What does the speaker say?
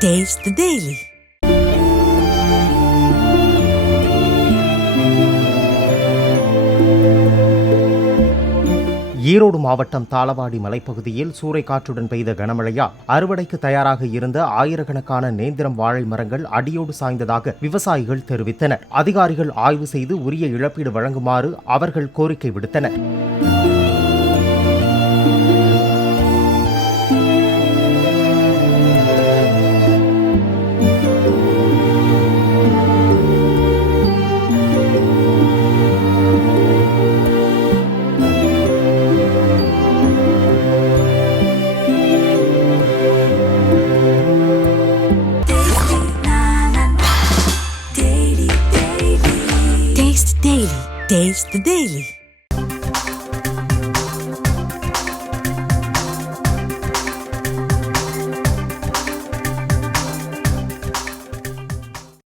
Taste the Daily. Erode மாவட்டம் தாளவாடி மலைப்பகுதியில் சூறைக்காற்றுடன் பெய்த கனமழையால் அறுவடைக்கு தயாராக இருந்த ஆயிரக்கணக்கான நேந்திரம் வாழை மரங்கள் அடியோடு சாய்ந்ததாக விவசாயிகள் தெரிவித்தனர். அதிகாரிகள் ஆய்வு செய்து உரிய இழப்பீடு வழங்குமாறு அவர்கள் கோரிக்கை விடுத்தனர்.